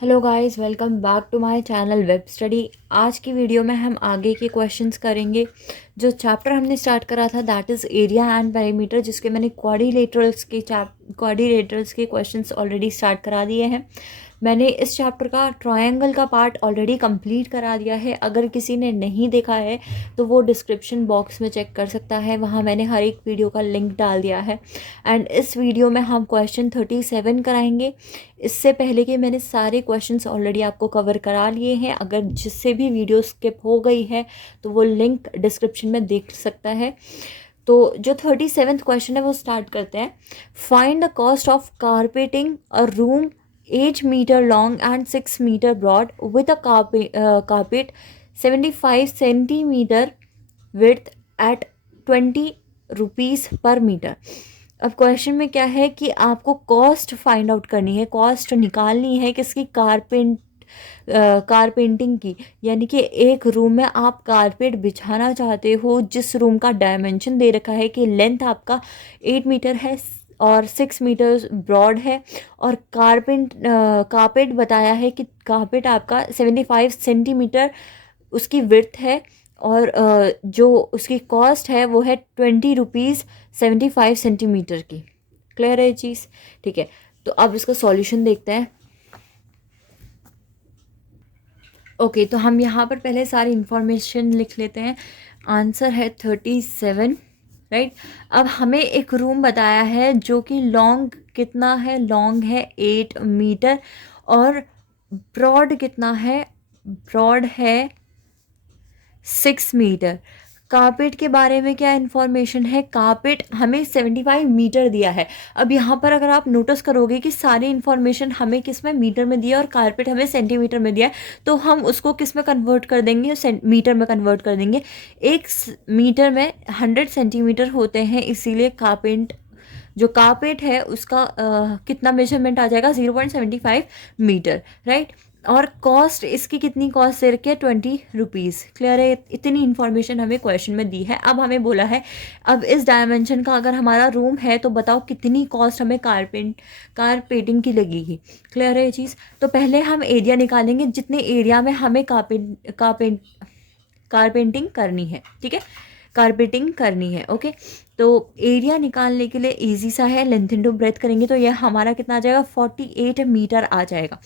Hello guys, welcome back to my channel web study. आज की video में हम आगे के क्वेश्चंस करेंगे। जो चैप्टर हमने स्टार्ट करा था that is area and perimeter, जिसके मैंने क्वाड्रिलेटरल्स के क्वेश्चंस ऑलरेडी स्टार्ट करा दिए हैं। मैंने इस चैप्टर का ट्रायंगल का पार्ट ऑलरेडी कंप्लीट करा दिया है। अगर किसी ने नहीं देखा है तो वो डिस्क्रिप्शन बॉक्स में चेक कर सकता है, वहाँ मैंने हर एक वीडियो का लिंक डाल दिया है। एंड इस वीडियो में हम क्वेश्चन 37 कराएंगे। इससे पहले कि मैंने सारे क्वेश्चंस ऑलरेडी आपको कवर करा लिए हैं। अगर जिससे भी वीडियो स्किप हो गई है तो वो लिंक डिस्क्रिप्शन में देख सकता है। तो जो 37th क्वेश्चन है वो स्टार्ट करते हैं। Find the cost of carpeting a room 8 metre long and 6 metre broad with a carpet 75 centimetre width at 20 rupees per metre. अब क्वेश्चन में क्या है कि आपको कॉस्ट फाइंड आउट करनी है, कॉस्ट निकालनी है किसकी, कारपेंटिंग की। यानी कि एक रूम में आप कारपेट बिछाना चाहते हो, जिस रूम का डायमेंशन दे रखा है कि लेंथ आपका 8 मीटर है और 6 मीटर ब्रॉड है, और कारपेट बताया है कि कारपेट आपका 75 सेंटीमीटर उसकी विड्थ है, और जो उसकी कॉस्ट है वो है 20 रुपीज़ 75 सेंटीमीटर की। क्लियर है ये चीज़? ठीक है, तो अब इसका सॉल्यूशन देखते हैं। ओके, तो हम यहाँ पर पहले सारी इंफॉर्मेशन लिख लेते हैं। आंसर है 37, राइट। अब हमें एक रूम बताया है जो कि लॉन्ग कितना है, लॉन्ग है 8 मीटर, और ब्रॉड कितना है, ब्रॉड है 6 मीटर। कारपेट के बारे में क्या इन्फॉर्मेशन है, कारपेट हमें 75 मीटर दिया है। अब यहाँ पर अगर आप नोटिस करोगे कि सारी इन्फॉर्मेशन हमें किस में, मीटर में दिया, और कारपेट हमें सेंटीमीटर में दिया है, तो हम उसको किस में कन्वर्ट कर देंगे, मीटर में कन्वर्ट कर देंगे। एक मीटर में 100 सेंटीमीटर होते हैं, इसीलिए जो कारपेट है उसका कितना मेजरमेंट आ जाएगा, 0.75 मीटर, राइट। और कॉस्ट इसकी कितनी कॉस्ट दे रखी है, 20 रुपीज़। क्लियर है? इतनी इन्फॉर्मेशन हमें क्वेश्चन में दी है। अब हमें बोला है अब इस डायमेंशन का अगर हमारा रूम है तो बताओ कितनी कॉस्ट हमें कारपेटिंग की लगेगी। क्लियर है ये चीज़? तो पहले हम एरिया निकालेंगे, जितने एरिया में हमें कारपेंटिंग करनी है, ठीक है, कारपेटिंग करनी है। ओके, तो एरिया निकालने के लिए इजी सा है, लेंथ इनटू ब्रेथ करेंगे तो यह हमारा कितना आ जाएगा, 48 मीटर आ जाएगा।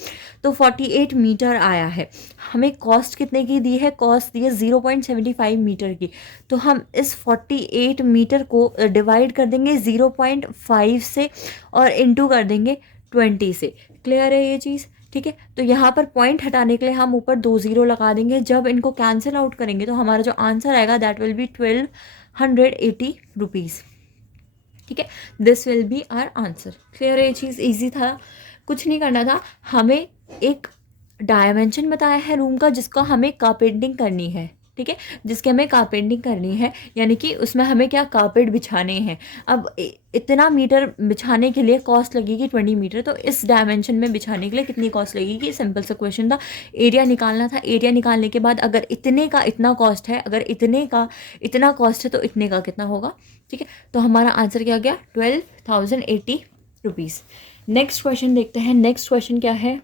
तो 48 मीटर आया है। हमें कॉस्ट कितने की दी है, कॉस्ट दी है 0.75 मीटर की। तो हम इस 48 मीटर को डिवाइड कर देंगे 0.5 से और इनटू कर देंगे 20 से। क्लियर है ये चीज़? ठीक है, तो यहाँ पर पॉइंट हटाने के लिए हम ऊपर 2 ज़ीरो लगा देंगे। जब इनको कैंसिल आउट करेंगे तो हमारा जो आंसर आएगा दैट विल बी 1280 रुपीज़। ठीक है, this will be our answer. Clear है ये चीज़? ईजी था, कुछ नहीं करना था। हमें एक डायमेंशन बताया है रूम का जिसका हमें कारपेंटिंग करनी है, ठीक है, जिसके हमें कारपेंटिंग करनी है, यानी कि उसमें हमें क्या, कारपेट बिछाने हैं। अब इतना मीटर बिछाने के लिए कॉस्ट लगेगी 20 मीटर, तो इस डायमेंशन में बिछाने के लिए कितनी कॉस्ट लगेगी, सिंपल सा क्वेश्चन था। एरिया निकालना था। एरिया निकालने के बाद अगर इतने का इतना कॉस्ट है, अगर इतने का इतना कॉस्ट है तो इतने का कितना होगा। ठीक है, तो हमारा आंसर क्या गया, 12,080 रुपीज़। नेक्स्ट क्वेश्चन देखते हैं। नेक्स्ट क्वेश्चन क्या है,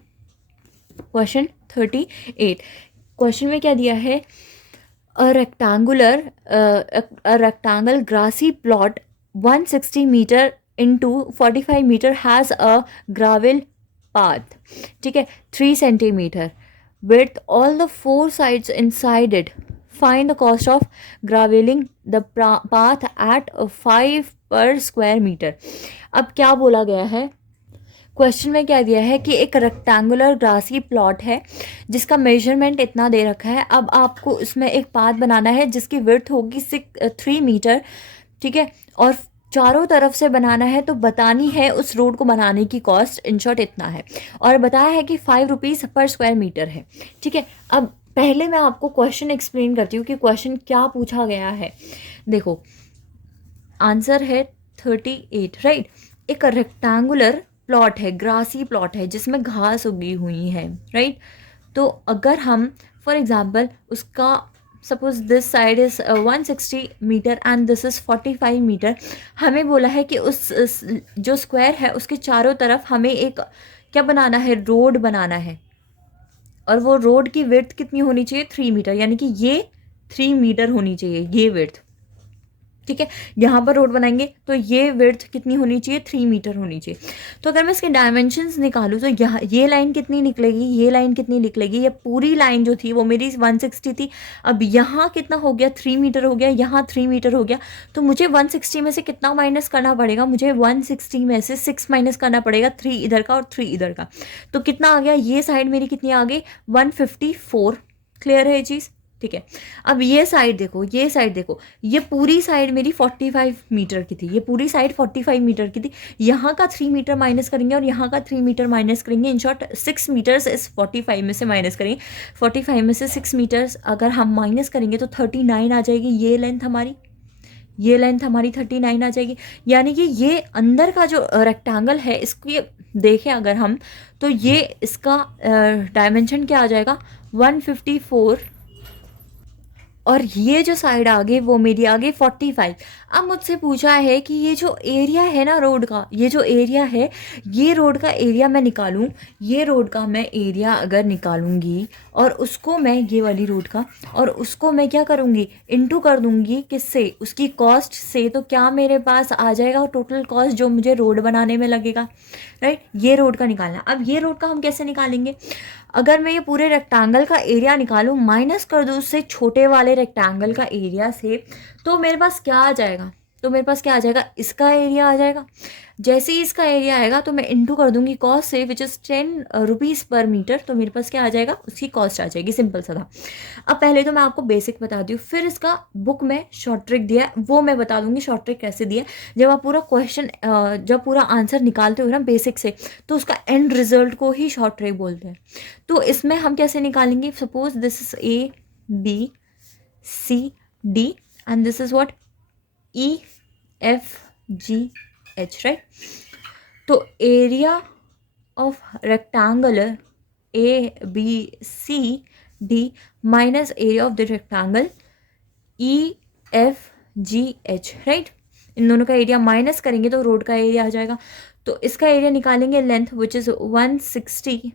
क्वेश्चन 38। क्वेश्चन में क्या दिया है, a rectangle grassy plot 160 meter into 45 meter has a gravel path, ठीक है, 3 centimeter with all the 4 sides inside it. Find the cost of graveling the path at 5 per square meter. अब क्या बोला गया है, क्वेश्चन में क्या दिया है कि एक रेक्टेंगुलर ग्रासी प्लॉट है जिसका मेजरमेंट इतना दे रखा है। अब आपको इसमें एक पाथ बनाना है जिसकी विड्थ होगी 3 मीटर, ठीक है, और चारों तरफ से बनाना है, तो बतानी है उस रोड को बनाने की कॉस्ट, इन शॉर्ट इतना है, और बताया है कि 5 रुपीज़ पर स्क्वायर मीटर है। ठीक है, अब पहले मैं आपको क्वेश्चन एक्सप्लेन करती हूँ कि क्वेश्चन क्या पूछा गया है। देखो, आंसर है 38, राइट। एक रेक्टेंगुलर प्लॉट है, ग्रासी प्लॉट है जिसमें घास उगी हुई है, राइट। तो अगर हम फॉर एग्जांपल उसका suppose this side is 160 metre and this is 45 metre, हमें बोला है कि जो स्क्वायर है उसके चारों तरफ हमें एक क्या बनाना है, रोड बनाना है। और वो रोड की विड्थ कितनी होनी चाहिए 3 मीटर, यानी कि ये 3 मीटर होनी चाहिए ये विड्थ, ठीक है। यहाँ पर रोड बनाएंगे तो ये विड्थ कितनी होनी चाहिए 3 मीटर होनी चाहिए। तो अगर मैं इसके डायमेंशंस निकालूँ तो यहाँ ये लाइन कितनी निकलेगी, ये लाइन कितनी निकलेगी, ये पूरी लाइन जो थी वो मेरी 160 थी। अब यहाँ कितना हो गया 3 मीटर हो गया, यहाँ 3 मीटर हो गया। तो मुझे 160 में से कितना माइनस करना पड़ेगा, मुझे 160 में से 6 माइनस करना पड़ेगा, 3 इधर का और 3 इधर का। तो कितना आ गया, ये साइड मेरी कितनी आ गई 154। क्लियर है ये चीज़, ठीक है। अब ये साइड देखो, ये साइड देखो, ये पूरी साइड मेरी 45 मीटर की थी, ये पूरी साइड 45 मीटर की थी। यहाँ का 3 मीटर माइनस करेंगे और यहाँ का 3 मीटर माइनस करेंगे। इन शॉर्ट 6 मीटर्स इस 45 में से माइनस करेंगे। 45 में से 6 मीटर्स अगर हम माइनस करेंगे तो 39 आ जाएगी। ये लेंथ हमारी, ये लेंथ हमारी 39 आ जाएगी। यानी कि ये अंदर का जो रेक्टेंगल है इसको देखें अगर हम, तो ये इसका डायमेंशन क्या आ जाएगा 154, और ये जो साइड आ गई वो मेरी आ गई 45। अब मुझसे पूछा है कि ये जो एरिया है ना रोड का, ये जो एरिया है, ये रोड का एरिया मैं निकालूं, ये रोड का मैं एरिया अगर निकालूंगी और उसको मैं ये वाली रोड का, और उसको मैं क्या करूंगी इनटू कर दूंगी किससे, उसकी कॉस्ट से, तो क्या मेरे पास आ जाएगा टोटल कॉस्ट जो मुझे रोड बनाने में लगेगा, राइट। ये रोड का निकालना। अब ये रोड का हम कैसे निकालेंगे, अगर मैं ये पूरे रेक्टेंगल का एरिया निकालूं माइनस कर दूं उससे छोटे वाले रेक्टेंगल का एरिया से, तो मेरे पास क्या आ जाएगा, तो मेरे पास क्या आ जाएगा, इसका एरिया आ जाएगा। जैसे ही इसका एरिया आएगा तो मैं इनटू कर दूंगी कॉस्ट से, which is 10 rupees per metre, तो मेरे पास क्या आ जाएगा, उसकी कॉस्ट आ जाएगी। सिंपल सा था। अब पहले तो मैं आपको बेसिक बता दूँ, फिर इसका बुक में शॉर्ट ट्रिक दिया है वो मैं बता दूंगी शॉर्ट ट्रिक कैसे दिया है। जब आप पूरा क्वेश्चन जब पूरा आंसर निकालते हो ना बेसिक से, तो उसका एंड रिजल्ट को ही शॉर्ट ट्रिक बोलते हैं। तो इसमें हम कैसे निकालेंगे, suppose this is A B C D and this is what E F G H, right. तो area of rectangle A B C D minus area of the rectangle E F G H, right. इन दोनों का area minus करेंगे तो road का area आ जाएगा। तो इसका एरिया निकालेंगे, length which is 160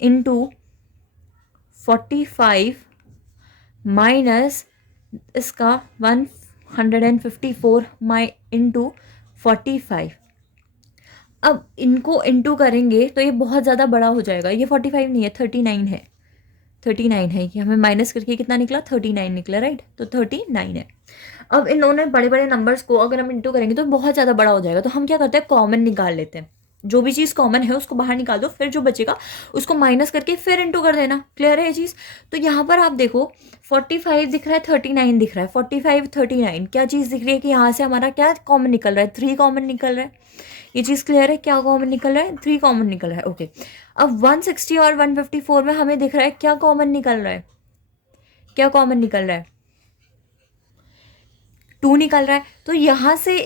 into 45 minus इसका 154 इंटू 45। अब इनको इंटू करेंगे तो ये बहुत ज़्यादा बड़ा हो जाएगा। ये 45 नहीं है, 39 है, 39 है। ये हमें माइनस करके कितना निकला 39 निकला, राइट। तो 39 है। अब इन दोनों बड़े बड़े नंबर्स को अगर हम इंटू करेंगे तो बहुत ज़्यादा बड़ा हो जाएगा। तो हम क्या करते हैं, कॉमन निकाल लेते हैं। जो भी चीज़ कॉमन है उसको बाहर निकाल दो, फिर जो बचेगा उसको माइनस करके फिर इंटू कर देना। क्लियर है ये चीज़। तो यहाँ पर आप देखो 45 दिख रहा है, 39 दिख रहा है, 45 39 क्या चीज़ दिख रही है कि यहाँ से हमारा क्या कॉमन निकल रहा है, 3 कॉमन निकल रहा है। ये चीज़ क्लियर है, क्या कॉमन निकल रहा है, 3 कॉमन निकल रहा है। ओके। अब 160 और 154 में हमें दिख रहा है क्या कॉमन निकल रहा है, क्या कॉमन निकल रहा है, 2 निकल रहा है। तो यहाँ से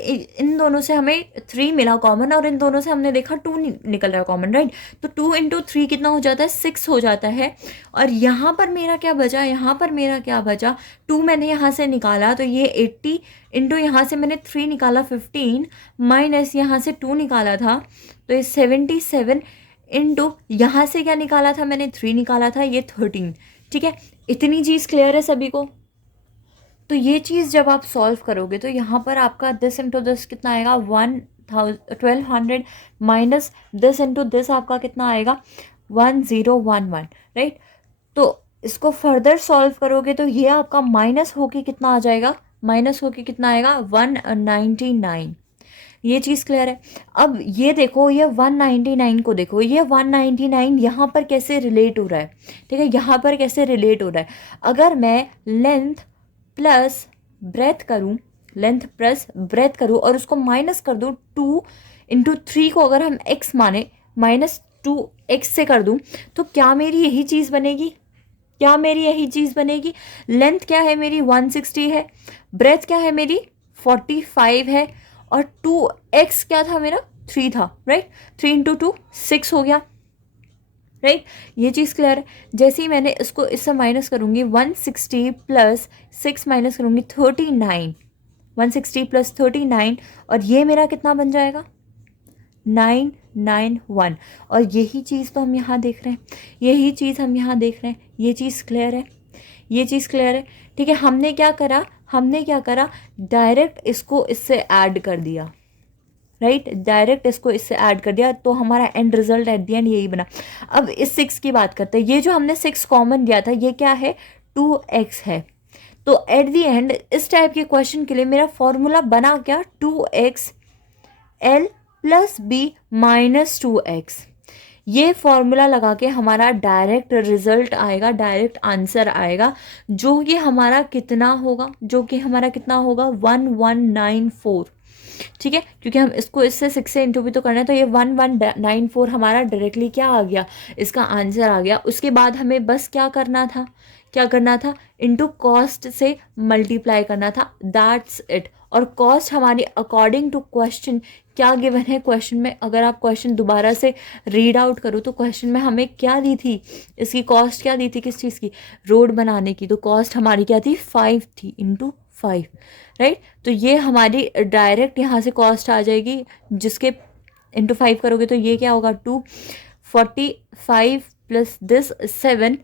इन दोनों से हमें 3 मिला कॉमन, और इन दोनों से हमने देखा 2 निकल रहा है कॉमन, राइट। तो 2 इंटू 3 कितना हो जाता है, 6 हो जाता है। और यहाँ पर मेरा क्या बचा, यहाँ पर मेरा क्या बचा, 2 मैंने यहाँ से निकाला तो ये 80 इंटू यहाँ से मैंने 3 निकाला 15 माइनस यहाँ से 2 निकाला था तो ये 77 इंटू यहाँ से क्या निकाला था मैंने 3 निकाला था, ये 13। ठीक है, इतनी चीज़ क्लियर है सभी को। तो ये चीज़ जब आप सॉल्व करोगे तो यहाँ पर आपका दिस इंटू दिस कितना आएगा 1200 माइनस दिस इंटू दिस आपका कितना आएगा 1011, राइट। तो इसको फर्दर सॉल्व करोगे तो ये आपका माइनस होके कितना आ जाएगा, माइनस होके कितना आएगा 199। ये चीज़ क्लियर है। अब ये देखो, ये 199 को देखो, ये 199 यहाँ पर कैसे रिलेट हो रहा है, ठीक है, यहाँ पर कैसे रिलेट हो रहा है। अगर मैं लेंथ प्लस ब्रेथ करूँ, लेंथ प्लस ब्रेथ करूँ और उसको माइनस कर दूँ 2 इंटू 3 को अगर हम x माने माइनस 2x से कर दूँ तो क्या मेरी यही चीज़ बनेगी, क्या मेरी यही चीज़ बनेगी। लेंथ क्या है मेरी 160 है, ब्रेथ क्या है मेरी 45 है, और 2x क्या था मेरा 3 था, राइट। 3 इंटू 2 6 हो गया, राइट। ये चीज़ क्लियर है। जैसे ही मैंने इसको इससे माइनस करूँगी 160 प्लस 6 माइनस करूँगी 39, 160 प्लस 39 और ये मेरा कितना बन जाएगा 191 और यही चीज़ तो हम यहाँ देख रहे हैं, यही चीज़ हम यहाँ देख रहे हैं। ये चीज़ क्लियर है, ये चीज़ क्लियर है, ठीक है। हमने क्या करा, डायरेक्ट इसको इससे ऐड कर दिया, राइट, डायरेक्ट इसको इससे ऐड कर दिया, तो हमारा and result at the end यही बना। अब इस 6 की बात करते हैं। ये जो हमने 6 कॉमन दिया था, ये क्या है, 2x है। तो एट द एंड इस टाइप के क्वेश्चन के लिए मेरा फॉर्मूला बना क्या, 2x L plus b minus 2x। ये फॉर्मूला लगा के हमारा डायरेक्ट रिजल्ट आएगा, डायरेक्ट आंसर आएगा, जो कि हमारा कितना होगा, 1194, ठीक है। क्योंकि हम इसको इससे 6 से इंटू भी तो करना है, तो ये 1194 हमारा डायरेक्टली क्या आ गया, इसका आंसर आ गया। उसके बाद हमें बस क्या करना था, इंटू कॉस्ट से मल्टीप्लाई करना था, दैट्स इट। और कॉस्ट हमारी अकॉर्डिंग टू क्वेश्चन क्या गिवन है क्वेश्चन में, अगर आप क्वेश्चन दोबारा से रीड आउट करो तो क्वेश्चन में हमें क्या दी थी, इसकी कॉस्ट क्या दी थी, किस चीज़ की, रोड बनाने की। तो कॉस्ट हमारी क्या थी, 5 थी, इंटू 5, राइट। तो ये हमारी डायरेक्ट यहाँ से कॉस्ट आ जाएगी, जिसके इंटू 5 करोगे तो ये क्या होगा, 245 प्लस दिस 7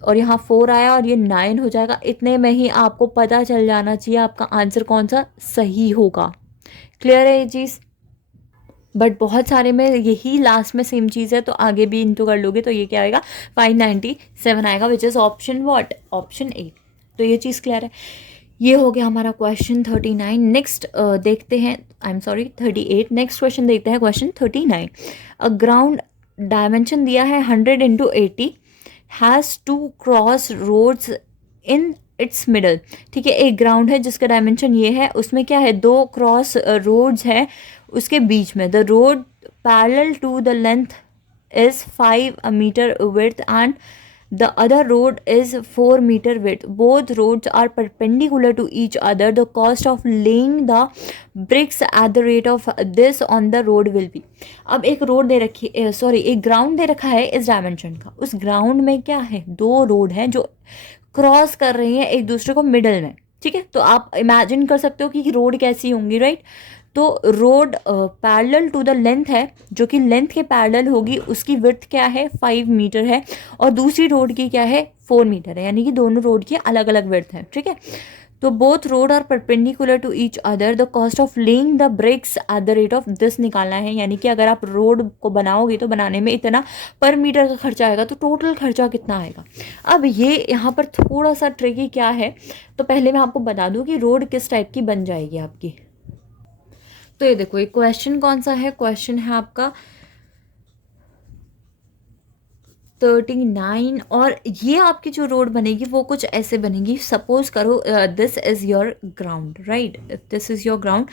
और यहाँ 4 आया और ये 9 हो जाएगा। इतने में ही आपको पता चल जाना चाहिए आपका आंसर कौन सा सही होगा। क्लियर है ये चीज़। बट बहुत सारे में यही लास्ट में सेम चीज़ है, तो आगे भी इंटू कर लोगे तो ये क्या आएगा, 597 आएगा, which is option what, option A. तो ये चीज़ क्लियर है। ये हो गया हमारा क्वेश्चन 39। नेक्स्ट देखते हैं, 38। नेक्स्ट क्वेश्चन देखते हैं, क्वेश्चन 39। अ ग्राउंड डायमेंशन दिया है 100 into 80, has 2 cross roads in its middle, ठीक है। एक ग्राउंड है जिसका डायमेंशन ये है, उसमें क्या है, 2 क्रॉस रोड्स है उसके बीच में। The road parallel to the length is 5 metre width and the other road is 4 meter width. Both roads are perpendicular to each other. The cost of laying the bricks at the rate of this on the road will be. अब एक road दे रखी, एक ground दे रखा है इस dimension का। उस ground में क्या है, 2 रोड हैं जो क्रॉस कर रही हैं एक दूसरे को मिडल में, ठीक है। तो आप इमेजिन कर सकते हो कि रोड कैसी होंगी, राइट। तो road parallel to the length है, जो कि लेंथ के पैरेलल होगी, उसकी विड्थ क्या है, 5 मीटर है, और दूसरी रोड की क्या है, 4 मीटर है, यानी कि दोनों रोड की अलग अलग विड्थ है, ठीक है। तो both road are perpendicular to each other. The cost of laying the bricks at the rate of this निकालना है, यानी कि अगर आप रोड को बनाओगे तो बनाने में इतना पर मीटर का खर्चा आएगा, तो टोटल खर्चा कितना आएगा। अब ये यहाँ पर थोड़ा सा ट्रिकी क्या है, तो पहले मैं आपको बता दूँ कि रोड किस टाइप की बन जाएगी आपकी। तो ये देखो, ये क्वेश्चन कौन सा है, क्वेश्चन है आपका 39, और ये आपकी जो रोड बनेगी वो कुछ ऐसे बनेगी। सपोज करो this is your ground, right, this is your ground.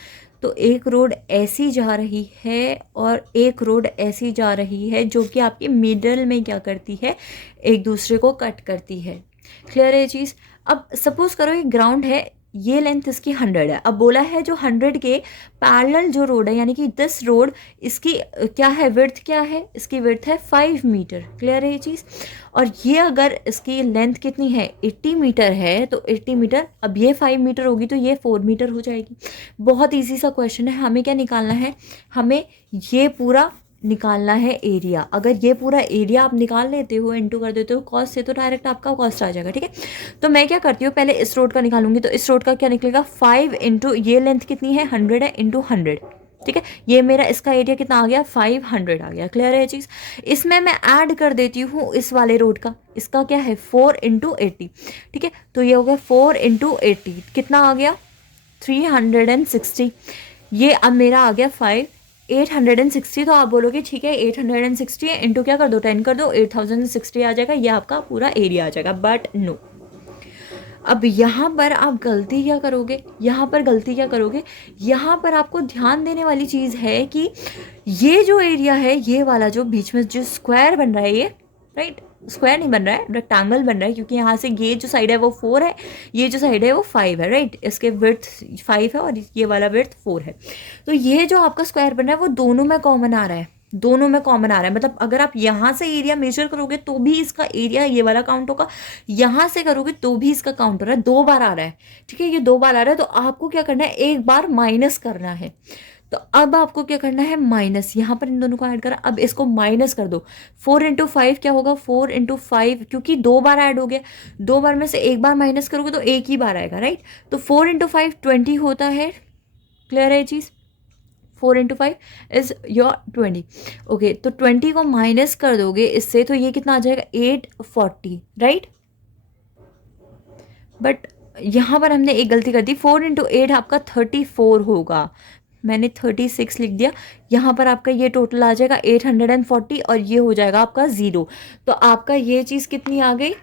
तो एक रोड ऐसी जा रही है और एक रोड ऐसी जा रही है, जो कि आपकी मिडल में क्या करती है, एक दूसरे को कट करती है। क्लियर है ये चीज़। अब सपोज करो ये ग्राउंड है, ये लेंथ इसकी 100 है। अब बोला है जो 100 के पैरेलल जो रोड है, यानी कि दिस रोड, इसकी क्या है, विड्थ क्या है, इसकी विड्थ है 5 मीटर। क्लियर है ये चीज़। और ये अगर इसकी लेंथ कितनी है, 80 मीटर है, तो 80 मीटर, अब ये 5 मीटर होगी तो ये 4 मीटर हो जाएगी। बहुत ईजी सा क्वेश्चन है। हमें क्या निकालना है, हमें ये पूरा निकालना है एरिया। अगर ये पूरा एरिया आप निकाल लेते हो, इनटू कर देते हो कॉस्ट से, तो डायरेक्ट आपका कॉस्ट आ जाएगा, ठीक है। तो मैं क्या करती हूँ, पहले इस रोड का निकालूंगी। तो इस रोड का क्या निकलेगा, 5 इंटू ये लेंथ कितनी है, 100 है, इंटू 100, ठीक है। ये मेरा इसका एरिया कितना आ गया, 500 आ गया। क्लियर है ये चीज़। इसमें मैं ऐड कर देती हूँ इस वाले रोड का, इसका क्या है, 4 इंटू 80, ठीक है। तो ये हो गया 4 इंटू 80, कितना आ गया, 360। ये अब मेरा आ गया 860। तो आप बोलोगे ठीक है 860 है, इंटू क्या कर दो, 10 कर दो, 8060 आ जाएगा, ये आपका पूरा एरिया आ जाएगा। बट नो, अब यहाँ पर आप गलती क्या करोगे, यहाँ पर आपको ध्यान देने वाली चीज़ है कि ये जो एरिया है, ये वाला जो बीच में जो स्क्वायर बन रहा है, ये राइट, स्क्वायर नहीं बन रहा है, रेक्टेंगल बन रहा है, क्योंकि यहाँ से ये जो साइड है वो 4 है, ये जो साइड है वो 5 है, राइट। इसके विड्थ 5 है और ये वाला विड्थ 4 है। तो ये जो आपका स्क्वायर बन रहा है वो दोनों में कॉमन आ रहा है, मतलब अगर आप यहाँ से एरिया मेजर करोगे तो भी इसका एरिया ये वाला काउंट होगा, यहाँ से करोगे तो भी इसका काउंट हो रहा है, 2 बार आ रहा है, ठीक है। ये 2 बार आ रहा है, तो आपको क्या करना है, एक बार माइनस करना है। तो अब आपको क्या करना है, माइनस, यहाँ पर इन दोनों को ऐड करा, अब इसको माइनस कर दो। 4 × 5 क्या होगा, 4 × 5, क्योंकि 2 बार ऐड हो गया, 2 बार में से एक बार माइनस करोगे तो एक ही बार आएगा, राइट। तो 4 × 5 20 होता है। क्लियर है ये चीज़, 4 × 5 इज योर 20। ओके, तो 20 को माइनस कर दोगे इससे, तो ये कितना आ जाएगा, 840, राइट। बट यहाँ पर हमने एक गलती कर दी, 4 × 8 आपका 34 होगा, मैंने 36 लिख दिया। यहाँ पर आपका ये टोटल आ जाएगा 840 और ये हो जाएगा आपका 0। तो आपका ये चीज़ कितनी आ गई,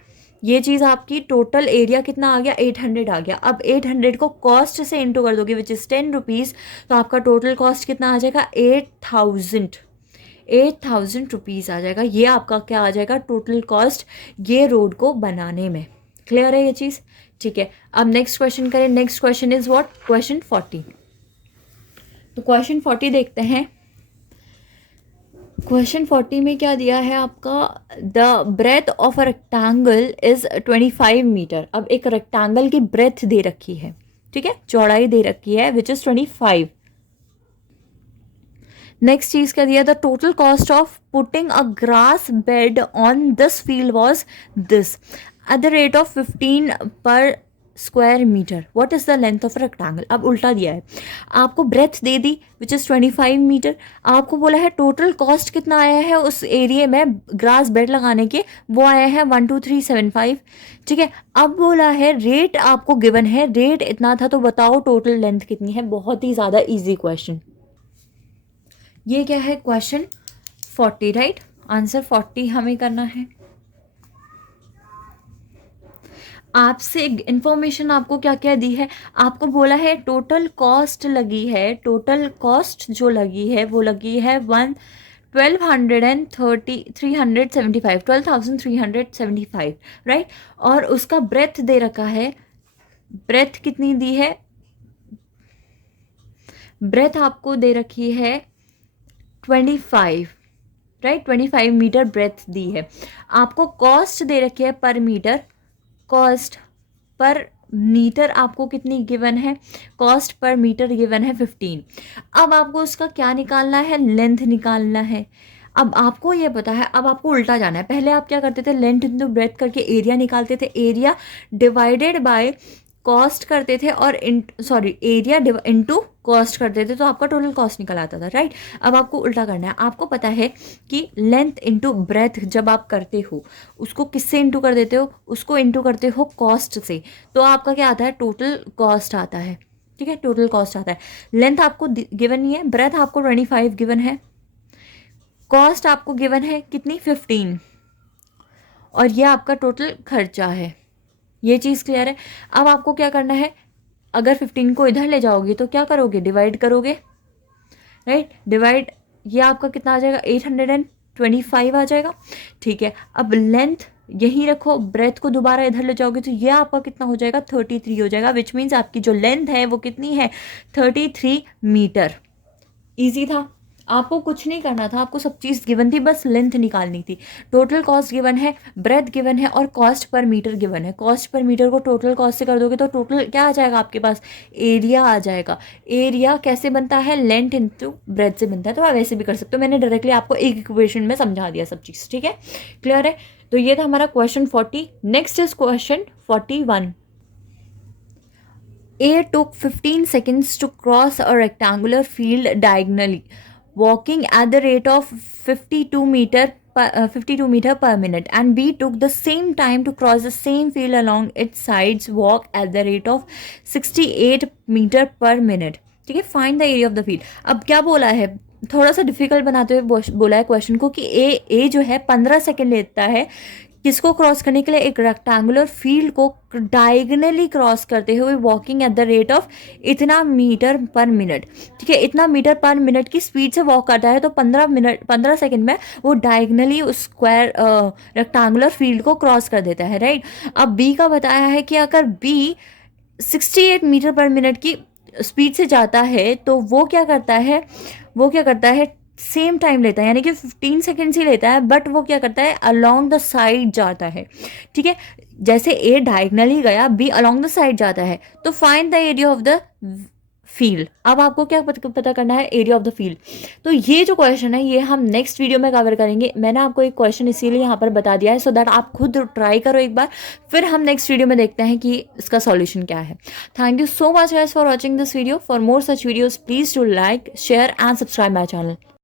ये चीज़ आपकी टोटल एरिया कितना आ गया, 800 आ गया। अब 800 को कॉस्ट से इंटू कर दोगे विच इज़ 10 रुपीज़, तो आपका टोटल कॉस्ट कितना आ जाएगा, 8000 रुपीज़ आ जाएगा। ये आपका क्या आ जाएगा, टोटल कॉस्ट ये रोड को बनाने में। क्लियर है ये चीज़, ठीक है। अब नेक्स्ट क्वेश्चन करें। Next question is what, question 40। तो क्वेश्चन 40 देखते हैं। क्वेश्चन 40 में क्या दिया है आपका, the breadth of a rectangle is 25 metre. अब एक रेक्टेंगल की ब्रेथ दे रखी है, ठीक है, चौड़ाई दे रखी है विच इज 25। नेक्स्ट चीज क्या दिया, the total cost of putting a grass bed on this field was this at the rate of 15 per square metre. What is the length of rectangle. अब उल्टा दिया है, आपको ब्रेथ दे दी विच इज़ 25 मीटर, आपको बोला है टोटल कॉस्ट कितना आया है उस एरिया में ग्रास बेड लगाने के, वो आया है 12375, ठीक है। अब बोला है रेट आपको गिवन है, रेट इतना था, तो बताओ टोटल लेंथ कितनी है। बहुत ही ज़्यादा ईजी क्वेश्चन। ये क्या है, क्वेश्चन 40, राइट। आंसर 40 हमें करना है। आपसे इंफॉर्मेशन आपको क्या क्या दी है, आपको बोला है टोटल कॉस्ट लगी है, टोटल कॉस्ट जो लगी है वो लगी है 12,375, राइट। और उसका ब्रेथ दे रखा है, ब्रेथ कितनी दी है, ब्रेथ आपको दे रखी है 25, राइट, 25 मीटर ब्रेथ दी है। आपको कॉस्ट दे रखी है पर मीटर, कॉस्ट पर मीटर आपको कितनी गिवन है, कॉस्ट पर मीटर गिवन है 15। अब आपको उसका क्या निकालना है, लेंथ निकालना है। अब आपको ये पता है, अब आपको उल्टा जाना है। पहले आप क्या करते थे, लेंथ इंटू ब्रेथ करके एरिया निकालते थे, एरिया डिवाइडेड बाय कॉस्ट करते थे, और एरिया इंटू कॉस्ट करते थे, तो आपका टोटल कॉस्ट निकल आता था, राइट। अब आपको उल्टा करना है। आपको पता है कि लेंथ इंटू ब्रेथ जब आप करते हो, उसको किससे इंटू कर देते हो, उसको इंटू करते हो कॉस्ट से, तो आपका क्या आता है, टोटल कॉस्ट आता है, ठीक है, टोटल कॉस्ट आता है। लेंथ आपको गिवन नहीं है, ब्रेथ आपको 25 गिवन है, कॉस्ट आपको गिवन है कितनी, 15, और ये आपका टोटल खर्चा है। ये चीज़ क्लियर है। अब आपको क्या करना है, अगर 15 को इधर ले जाओगे तो क्या करोगे, डिवाइड करोगे, राइट। डिवाइड, ये आपका कितना आ जाएगा, 825 आ जाएगा, ठीक है। अब लेंथ यहीं रखो, ब्रेथ को दोबारा इधर ले जाओगे तो ये आपका कितना हो जाएगा, 33 हो जाएगा, विच मीन्स आपकी जो लेंथ है वो कितनी है, 33 मीटर। ईजी था, आपको कुछ नहीं करना था, आपको सब चीज़ गिवन थी, बस लेंथ निकालनी थी। टोटल कॉस्ट गिवन है, ब्रेथ गिवन है, और कॉस्ट पर मीटर गिवन है। कॉस्ट पर मीटर को टोटल कॉस्ट से कर दोगे तो टोटल क्या आ जाएगा आपके पास, एरिया आ जाएगा। एरिया कैसे बनता है, लेंथ इंटू ब्रेथ से बनता है, तो आप वैसे भी कर सकते हो। मैंने डायरेक्टली आपको एक इक्वेशन में समझा दिया सब चीज़, ठीक है, क्लियर है। तो ये था हमारा question 40। Next is question 41। A took 15 seconds to cross a rectangular field diagonally, walking at the rate of 52 meter per minute, and B took the same time to cross the same field along its sides, walk at the rate of 68 meter per minute, ठीक है। Find the area of the field. अब क्या बोला है, थोड़ा सा difficult बनाते हुए बोला है क्वेश्चन को कि ए जो है 15 सेकेंड लेता है किसको क्रॉस करने के लिए, एक रेक्टेंगुलर फील्ड को डायगनली क्रॉस करते हुए, walking eight the rate of इतना मीटर पर मिनट, ठीक है। इतना मीटर पर मिनट की स्पीड से वॉक करता है, तो 15 सेकंड में वो डायगनली उस स्क्वायर रेक्टेंगुलर फील्ड को क्रॉस कर देता है, राइट। अब बी का बताया है कि अगर बी 68 मीटर पर मिनट की स्पीड से जाता है तो वो क्या करता है, सेम टाइम लेता है, यानी कि 15 सेकेंड्स ही लेता है, बट वो क्या करता है, अलोंग द साइड जाता है, ठीक है। जैसे ए डायगनली गया, बी अलोंग द साइड जाता है। तो find the area of the field. अब आपको क्या पता करना है, एरिया ऑफ द फील्ड। तो ये जो क्वेश्चन है ये हम नेक्स्ट वीडियो में कवर करेंगे। मैंने आपको एक क्वेश्चन इसीलिए यहाँ पर बता दिया है सो दैट आप खुद ट्राई करो एक बार, फिर हम नेक्स्ट वीडियो में देखते हैं कि इसका सॉल्यूशन क्या है। Thank you so much guys for watching this video. For more such videos please to like, share and subscribe my channel.